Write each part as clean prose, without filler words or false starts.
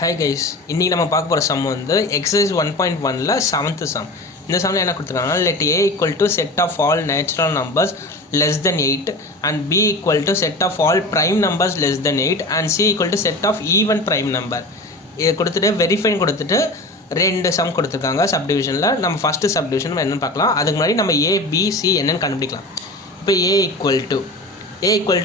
Hi guys, இன்றைக்கி நம்ம பார்க்க போகிற சம் வந்து எக்ஸசைஸ் 1.1ல் 7th சம். இந்த சம்மில் என்ன கொடுத்துருக்காங்கன்னா, let a equal to set of all natural numbers less than 8 and b equal to set of all prime numbers less than 8 and c equal to set of even prime number. இதை கொடுத்துட்டு வெரிஃபைன் கொடுத்துட்டு ரெண்டு some கொடுத்துருக்காங்க சப்டிவிஷனில். நம்ம first subdivision என்னென்னு பார்க்கலாம். அதுக்கு முன்னாடி நம்ம a b c என்னென்னு கண்டுபிடிக்கலாம். இப்போ a equal to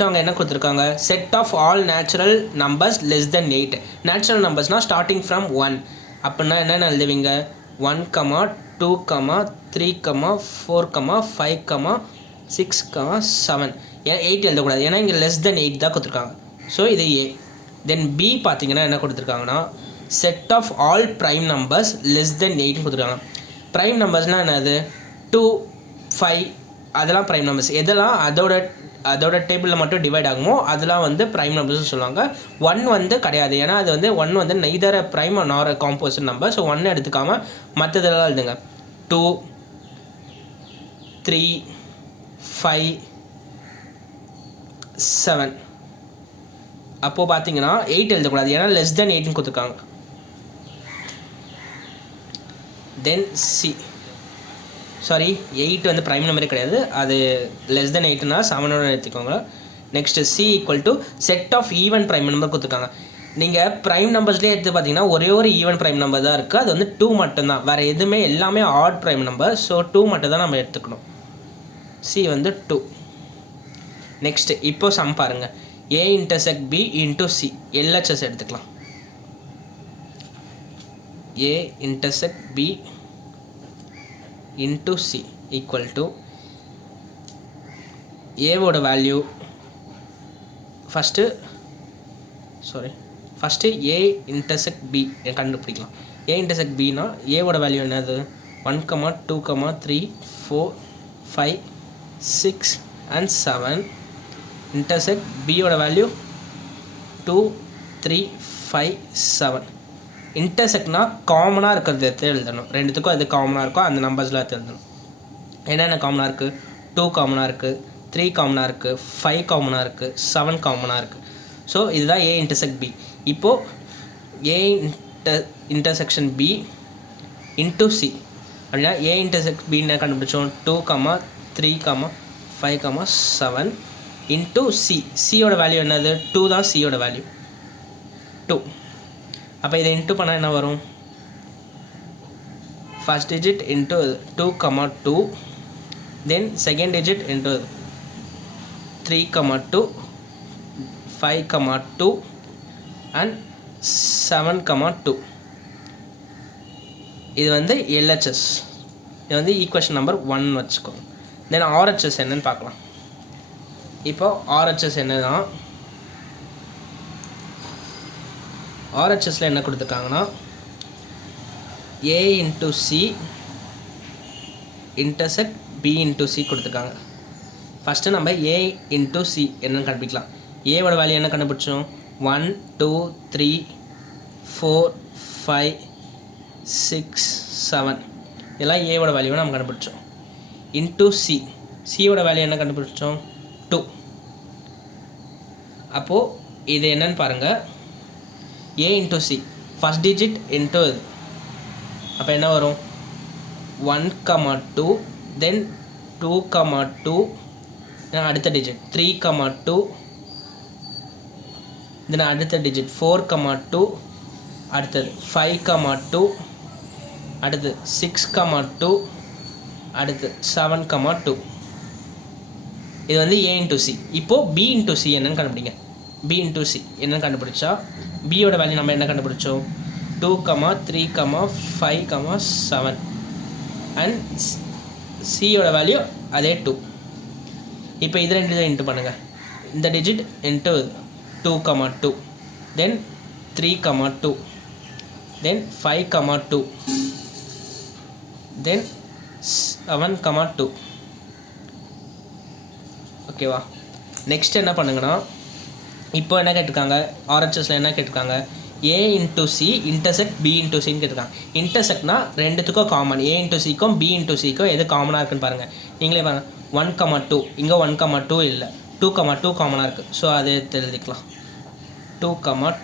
அவங்க என்ன கொடுத்துருக்காங்க, set of all natural numbers less then 8. Natural நம்பர்ஸ்னால் ஸ்டார்டிங் ஃப்ரம் 1 அப்படின்னா என்னென்ன எழுதுவீங்க, 1, 2, 3, 4, 5, 6, 7. ஏன் 8 எழுதக்கூடாது, ஏன்னா இங்கே லெஸ் தென் 8 தான் கொடுத்துருக்காங்க. ஸோ இது ஏ. தென் பி பார்த்தீங்கன்னா என்ன கொடுத்துருக்காங்கன்னா, set of all prime numbers less தென் 8 கொடுத்துருக்காங்க. ப்ரைம் நம்பர்ஸ்னால் என்னது, 2, 5 அதெல்லாம் ப்ரைம் நம்பர்ஸ். எதெல்லாம் அதோட டேபிளில் மட்டும் டிவைட் ஆகுமோ அதெல்லாம் வந்து ப்ரைம் நம்பர்ஸ்னு சொல்லுவாங்க. 1 வந்து கிடையாது, ஏன்னா அது வந்து 1 வந்து நெய்தர் ப்ரைம் நார் காம்போசிட் நம்பர். ஸோ 1 எடுத்துக்காமல் மற்றதெல்லாம் எழுதுங்க. 2, 3, 5, 7. அப்போது பார்த்தீங்கன்னா 8 எழுதக்கூடாது, ஏன்னா லெஸ் தென் 8ன்னு கொடுத்துருக்காங்க. தென் சி, சாரி 8 வந்து ப்ரைம் நம்பரே கிடையாது, அது லெஸ் தென் 8னா 7ஓட எடுத்துக்கோங்க. Next C equal to set of even prime number கொடுத்துருக்காங்க. நீங்கள் ப்ரைம் நம்பர்ஸ்லேயே எடுத்து பார்த்தீங்கன்னா ஒரே ஒரு ஈவன் ப்ரைம் நம்பர் தான் இருக்குது, அது வந்து 2 மட்டும்தான். வேறு எதுவுமே எல்லாமே ஆட் ப்ரைம் நம்பர். ஸோ 2 மட்டும் தான் நம்ம எடுத்துக்கணும். சி வந்து 2. நெக்ஸ்ட்டு இப்போ சம் பாருங்கள், A intersect B into C. LHS எடுத்துக்கலாம். A intersect B into c equal to a ஓட value first a intersect b கண்டுபிடிக்கலாம். a இன்டர்செக்ட் bனா a ஓட வேல்யூ என்னது, 1, 2, 3, 4, 5, 6 and 7. இன்டர்செக்ட் b ஓட வேல்யூ 2, 3, 5, 7. இன்டர்செக்ட்னா காமனாக இருக்கிறது எடுத்து எழுதணும். ரெண்டுத்துக்கும் அது காமனாக இருக்கோ அந்த நம்பர்ஸில் எடுத்து எழுதணும். என்னென்ன காமனாக இருக்குது, 2 காமனாக இருக்குது, 3 காமனாக இருக்குது, 5 காமனாக இருக்குது, 7 காமனாக இருக்குது. ஸோ இதுதான் ஏ இன்டர்செக்ட் பி. இப்போது A intersection B into C அப்படின்னா ஏ இன்டர்செக்ட் பின்னு கண்டுபிடிச்சோம். 2, 3, 5, 7 இன்ட்டு சி. சியோட வேல்யூ என்னது, 2 தான் சியோட வேல்யூ, 2. அப்போ இதை இன்ட்டு பண்ணால் என்ன வரும், first digit into 2, 2, then second digit into 3, 2, 5, 2 and 7, 2. இது வந்து எல்ஹெச்எஸ். இது வந்து ஈக்குவேஷன் நம்பர் 1 வச்சுக்கோங்க. தென் ஆர்ஹெச்எஸ் என்னன்னு பார்க்கலாம். இப்போ ஆர்ஹெச்எஸ் என்னதான், ஆர்ஹெச்எஸில் என்ன கொடுத்துருக்காங்கன்னா, A into C intersect B into C கொடுத்துருக்காங்க. ஃபஸ்ட்டு நம்ம ஏ இன்ட்டு சி என்னென்னு கண்டுபிடிக்கலாம். ஏவோட வேல்யூ என்ன கண்டுபிடிச்சோம், 1, 2, 3, 4, 5, 6, 7. இதெல்லாம் ஏவோட வேல்யூவை நம்ம கண்டுபிடிச்சோம். இன்ட்டு சி, சியோட வேல்யூ என்ன கண்டுபிடிச்சோம், 2. அப்போது இது என்னன்னு பாருங்கள், a into c first digit into அப்போ என்ன வரும், 1, 2 then 2, 2 அடுத்த டிஜிட் 3, 2 then அடுத்த டிஜிட் 4, 2 அடுத்தது 5, 2 அடுத்து 6, 2 அடுத்து 7, 2. இது வந்து a into c. இப்போது b into c என்னன்னு கண்டுபிடிங்க. b into c என்னன்னு கண்டுபிடிச்சா பியோட வேல்யூ நம்ம என்ன கண்டுபிடிச்சோம், 2, 3, 5, 7 அண்ட் சியோட வேல்யூ அதே 2. இப்போ இது ரெண்டு இதை இன்ட்டு பண்ணுங்கள். இந்த டிஜிட் இன்ட்டு 2, 2 தென் 3, 2 தென் 5, 2 தென் 7, 2. ஓகேவா. நெக்ஸ்ட் என்ன பண்ணுங்கன்னா, இப்போ என்ன கேட்டிருக்காங்க, ஆர்ஹெச்எஸில் என்ன கேட்டிருக்காங்க, A into C intersect B into சின்னு கேட்டிருக்காங்க. இன்டர்செக்ட்னா ரெண்டுத்துக்கும் காமன், ஏ இன்ட்டு சிக்கும் பி இன்ட்டு சிக்கும் எது காமனாக இருக்குன்னு பாருங்கள். நீங்களே பாருங்கள், 1, 2 இங்கே 1, 2 இல்லை, 2, 2 காமனாக இருக்குது. ஸோ அதை எழுதிக்கலாம். 2,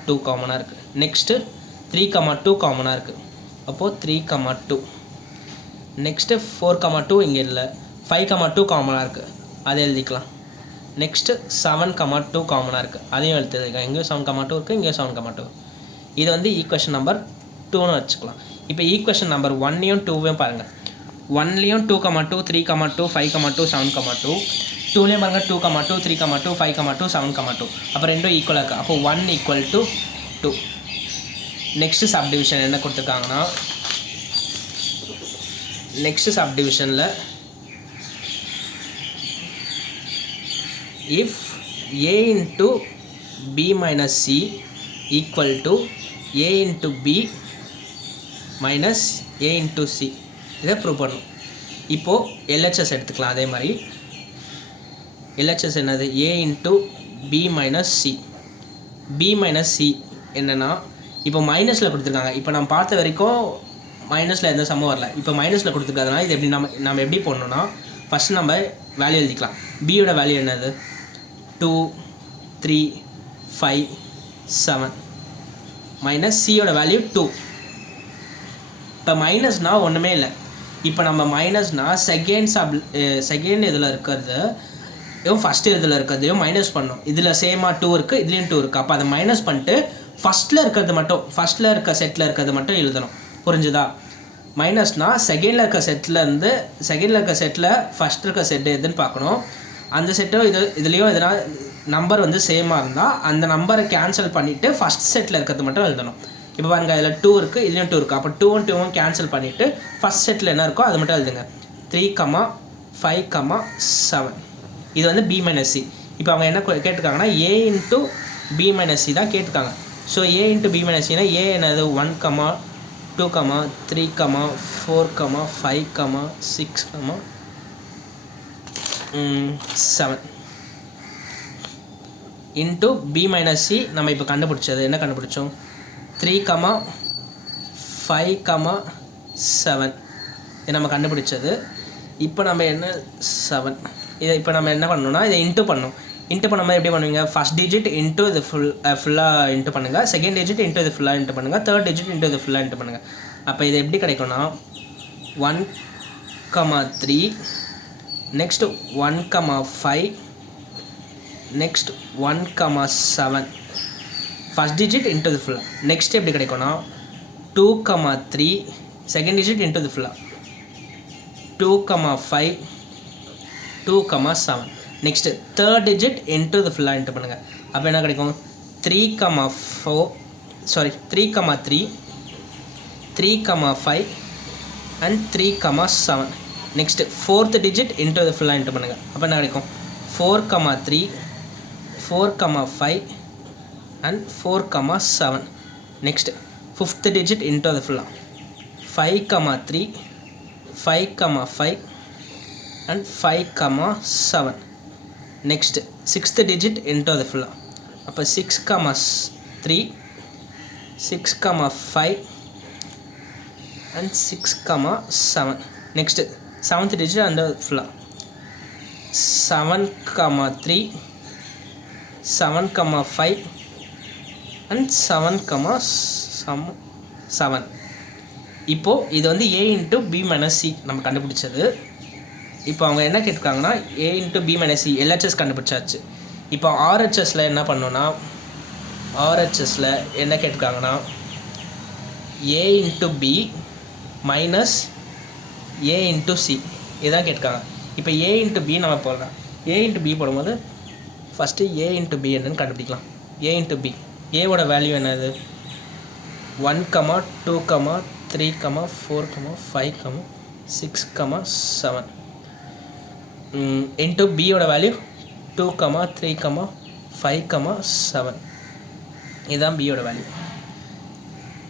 2 காமனாக இருக்குது. நெக்ஸ்ட்டு 3,2 காமனாக இருக்குது. அப்போது 3,2. நெக்ஸ்ட்டு 4,2 இங்கே இல்லை. 5,2 காமனாக இருக்குது, அதை எழுதிக்கலாம். நெக்ஸ்ட்டு 7,2 காமனாக இருக்குது, அதையும் எழுதிக்கலாம். இங்கேயும் 7,2 இருக்குது, இங்கேயும் 7,2. இது வந்து ஈக்குவேஷன் நம்பர் 2ன்னு வச்சுக்கலாம். இப்போ ஈக்குவேஷன் நம்பர் 1யும் 2வையும் பாருங்கள். 1லேயும் 2,2 3,2 5,2 7,2. 2லேயும் பாருங்கள் 2,2 3,2 5,2 7,2. அப்போ ரெண்டும் ஈக்குவலாக இருக்குது. அப்போ 1 ஈக்குவல் டு 2. நெக்ஸ்ட்டு சப்டிவிஷன் என்ன கொடுத்துருக்காங்கன்னா, next சப்டிவிஷனில் if a into b minus c equal to a into b minus a into c, இதை ப்ரூவ் பண்ணணும். இப்போது LHS எடுத்துக்கலாம். அதே மாதிரி LHS என்னது, a into b minus c. b minus c என்னென்னா, இப்போ மைனஸில் கொடுத்துருக்காங்க. இப்போ நம்ம பார்த்த வரைக்கும் மைனஸில் எந்த சம்மம் வரல. இப்போ மைனஸில் கொடுத்துருக்காதுனா இது எப்படி நம்ம எப்படி போடணுன்னா, ஃபஸ்ட்டு நம்ம வேல்யூ எழுதிக்கலாம். பியோட வேல்யூ என்னது, 2 3 5 7 மைனஸ் சியோட வேல்யூ 2. இப்போ மைனஸ்னால் ஒன்றுமே இல்லை. இப்போ நம்ம மைனஸ்னால் செகண்ட் இதில் இருக்கிறது ஃபஸ்ட்டு இதில் இருக்கிறதையும் மைனஸ் பண்ணோம். இதில் சேமாக 2 இருக்குது, இதுலேயும் 2 இருக்குது. அப்போ அதை மைனஸ் பண்ணிட்டு ஃபஸ்ட்டில் இருக்கிறது மட்டும், ஃபஸ்ட்டில் இருக்க செட்டில் இருக்கிறது மட்டும் எழுதணும். புரிஞ்சுதா? மைனஸ்னால் செகண்டில் இருக்க செட்டிலேருந்து செகண்டில் இருக்க செட்டில் ஃபஸ்ட் இருக்க செட்டு எதுன்னு பார்க்கணும். அந்த செட்டும் இதுலேயும் எதனா நம்பர் வந்து சேமாக இருந்தால் அந்த நம்பரை கேன்சல் பண்ணிவிட்டு ஃபஸ்ட் செட்டில் இருக்கிறது மட்டும் எழுதணும். இப்போ பாருங்கள், இதில் 2 இருக்குது, இதுலேயும் 2 இருக்குது. அப்போ 2ம் 2ம் கேன்சல் பண்ணிவிட்டு ஃபஸ்ட் செட்டில் என்ன இருக்கோ அது மட்டும் எழுதுங்க. 3,5,7. இது வந்து b minus c. இப்போ அவங்க என்ன கேட்டிருக்காங்கன்னா a into b minus c தான் கேட்டிருக்காங்க. So a into b minus c னா a என்னது, 1, 2, 3, 4, 5, 6, 7 into b minus c. நம்ம இப்போ கண்டுபிடிச்சது என்ன கண்டுபிடிச்சோம், 3, 5, 7 இது நம்ம கண்டுபிடிச்சது. இப்போ நம்ம என்ன 7 இதை இப்போ நம்ம என்ன பண்ணணும்னா இதை இன்ட்டு பண்ணணும். இன்ட்டு பண்ணும்போது எப்படி பண்ணுவீங்க, ஃபஸ்ட் டிஜிட் இன்ட்டு இது ஃபுல்லாக இன்ட்டு பண்ணுங்கள், செகண்ட் டிஜிட் இன்ட்டு இது ஃபுல்லாக இன்ட்டு பண்ணுங்கள், தேர்ட் டிஜிட் இன்ட்டு இது ஃபுல்லாக இன்ட்டு பண்ணுங்கள். அப்போ இது எப்படி கிடைக்கும்னா 1, 3 next 1, 5 next 1, 7 first digit into இது ஃபுல்லாக. நெக்ஸ்ட் எப்படி கிடைக்கும்னா 2, 3 செகண்ட் டிஜிட் இன்ட்டு இது ஃபுல்லாக, 2, 5 2, 7 நெக்ஸ்ட்டு தேர்ட் டிஜிட் இன்ட்டு இது ஃபுல்லாக இன்ட்டு பண்ணுங்கள். அப்போ என்ன கிடைக்கும், 3, 3, 3, 5 and 3, 7 next fourth digit into இது ஃபுல்லாக இன்ட்டு பண்ணுங்கள். அப்போ என்ன கிடைக்கும், 4, 3, 4, 5 and 4, 7 next fifth digit into அது ஃபுல்லாக 5, 3, 5, 5 and 5, 7 next sixth digit into அது ஃபுல்லாக. அப்போ 6, 3 6, 5 and 6, 7 next seventh digit and ஃபுல்லாக 7, 3 7, 5 and 7, 7. இப்போது இது வந்து a into b minus c நம்ம கண்டுபிடிச்சது. இப்போ அவங்க என்ன கேட்டிருக்காங்கன்னா a into b minus c LHS கண்டுபிடிச்சாச்சு. இப்போ RHSல என்ன பண்ணோன்னா, RHSல என்ன கேட்டிருக்காங்கன்னா a into b minus a into c இதுதான் கேட்டிருக்காங்க. இப்போ a into b நம்ம போடலாம். a into b போடும்போது ஃபஸ்ட்டு a into b என்னன்னு கண்டுபிடிக்கலாம். a into b ஏவோட வேல்யூ என்னது, 1, 2, 3, 4, 5, 6, 7 into b ஓட வேல்யூ 2, 3, 5, 7 இதுதான் b ஓட value.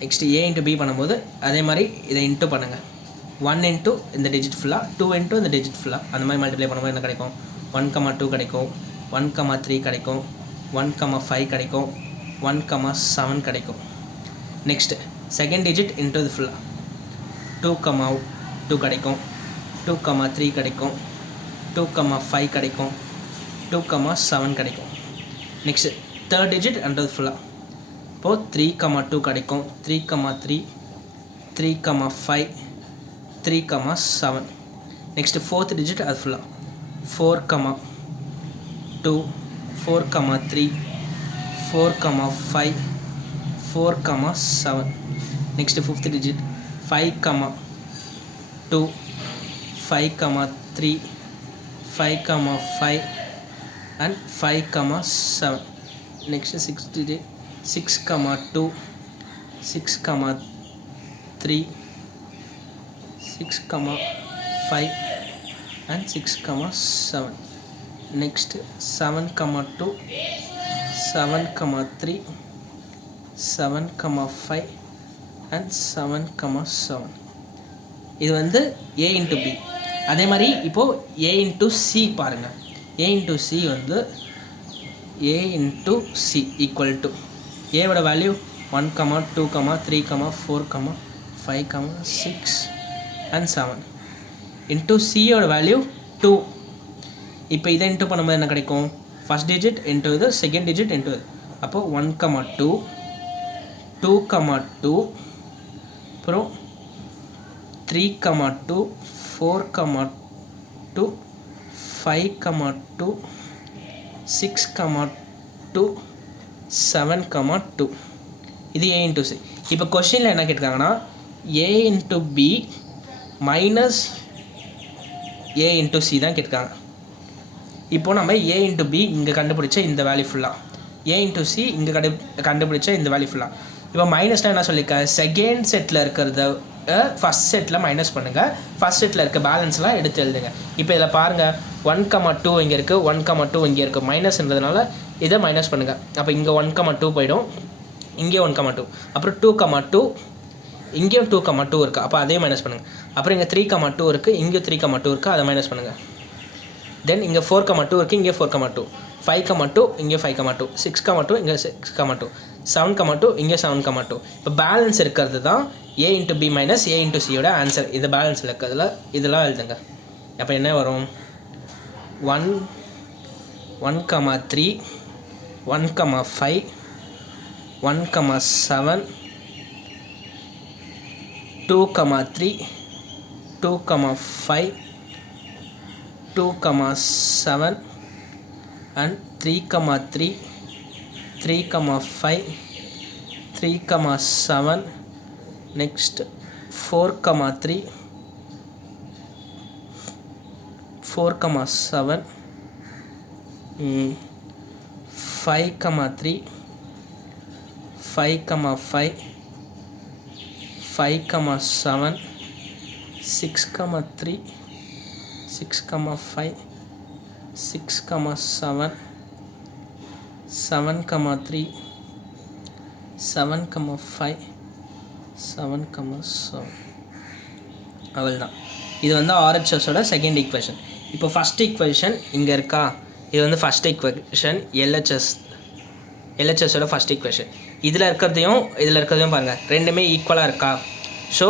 Next a into b பண்ணும்போது அதே மாதிரி இதை இன்ட்டு பண்ணுங்கள். 1 into இந்த டிஜிட் ஃபுல்லாக, 2 into இந்த டிஜிட் ஃபுல்லாக, அந்த மாதிரி மல்டிப்ளை பண்ணும்போது என்ன கிடைக்கும், 1, 2 கிடைக்கும், 1, 3 கிடைக்கும், 1, 5 கிடைக்கும், 1, 7 கிடைக்கும். நெக்ஸ்ட்டு செகண்ட் டிஜிட் இன்ட்டு இது ஃபுல்லாக 2, 2 கிடைக்கும், 2, 3 கிடைக்கும், 2, 5 கிடைக்கும், 2, 7 கிடைக்கும். நெக்ஸ்ட்டு தேர்ட் டிஜிட் அண்ட் இது ஃபுல்லாக இப்போது 3,2 கிடைக்கும். 3,3 3,5 3,7. நெக்ஸ்ட்டு 4th டிஜிட் அது ஃபுல்லாக 4,2 4,3 4,5 4,7. Next 5th digit 5,2 5,3 5,5 and 5,7. Next 6th digit 6,2 6,3 6,5 and 6,7. Next 7,2 7,3 7,5 and 7,7. இது வந்து a into b. அதே மாதிரி இப்போது a into c பாருங்கள். a into c வந்து a into c equal to a ஓட வேல்யூ 1, 2, 3, 4, 5, 6 and 7 into c ஓட வேல்யூ 2. இப்போ இதை இன்ட்டு பண்ணும்போது என்ன கிடைக்கும்? ஃபஸ்ட் டிஜிட் இன்ட்டு இது, செகண்ட் டிஜிட் இன்ட்டு இது. அப்போது 1, 2 2, அப்புறம் 3, 2 4, 2 5, 2 6, 2 7, 2. இது a into c. இப்போ கொஸ்டினில் என்ன கேட்டிருக்காங்கன்னா a into b minus a into c தான் கேட்டிருக்காங்க. இப்போ நம்ம a into b இங்கே கண்டுபிடிச்ச இந்த வேல்யூ ஃபுல்லாக, a into c இங்கே கண்டுபிடிச்ச இந்த வேல்யூ ஃபுல்லாக. இப்போ மைனஸ்னால் என்ன சொல்லியிருக்கேன்? செகண்ட் செட்டில் இருக்கிறத ஃபஸ்ட் செட்டில் மைனஸ் பண்ணுங்கள், ஃபஸ்ட் செட்டில் இருக்க பேலன்ஸ்லாம் எடுத்து எழுதுங்க. இப்போ இதில் பாருங்கள் 1,2 இங்கே இருக்குது, 1,2 இங்கே இருக்குது, மைனஸ்ன்றதுனால இதை மைனஸ் பண்ணுங்கள். அப்போ இங்கே 1,2 போயிடும், இங்கே 1,2, அப்புறம் 2,2 இங்கேயும் 2,2 இருக்குது, அப்போ அதே மைனஸ் பண்ணுங்கள். அப்புறம் இங்கே 3,2 இருக்குது, இங்கே 3,2 இருக்குது, அதை மைனஸ் பண்ணுங்கள். தென் இங்கே 4,2 இருக்குது, இங்கே 4,2, 5,2 இங்கே 5,2, 6,2 இங்கே 6,2, 7,2 இங்கே 7,2. இப்போ பேலன்ஸ் இருக்கிறது தான் a into b minus a into c யோட ஆன்சர். இது பேலன்ஸ் இருக்கிறதுல இதெல்லாம் எழுதுங்க. அப்போ என்ன வரும்? 1, 1,3 1,5 1,7 2,3 2,5 2,7 and 3,3 3,5 3,7. next 4,3 4,7 5,3 5,5 5,7 6,3 6,5 6,7 7,3 7,5 7,7. அவ்வளோதான். இது வந்து ஆர்ஹெச்எஸோட செகண்ட் ஈக்குவேஷன். இப்போ ஃபஸ்ட் ஈக்குவேஷன் இங்கே இருக்கா, இது வந்து ஃபஸ்ட் ஈக்குவேஷன் எல்ஹெச்எஸோட ஃபஸ்ட் ஈக்குவேஷன். இதில் இருக்கிறதையும் பாருங்கள், ரெண்டுமே ஈக்குவலாக இருக்கா. ஸோ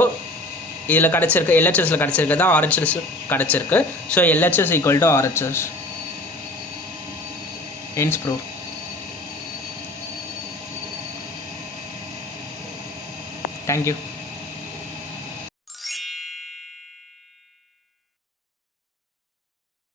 இதில் கிடச்சிருக்கு, எல்ஹெச்எஸில் கிடச்சிருக்கிறது தான் ஆர்ஹெச்எஸ் கிடச்சிருக்கு. So LHS equal to RHS. Hence prove. Thank you.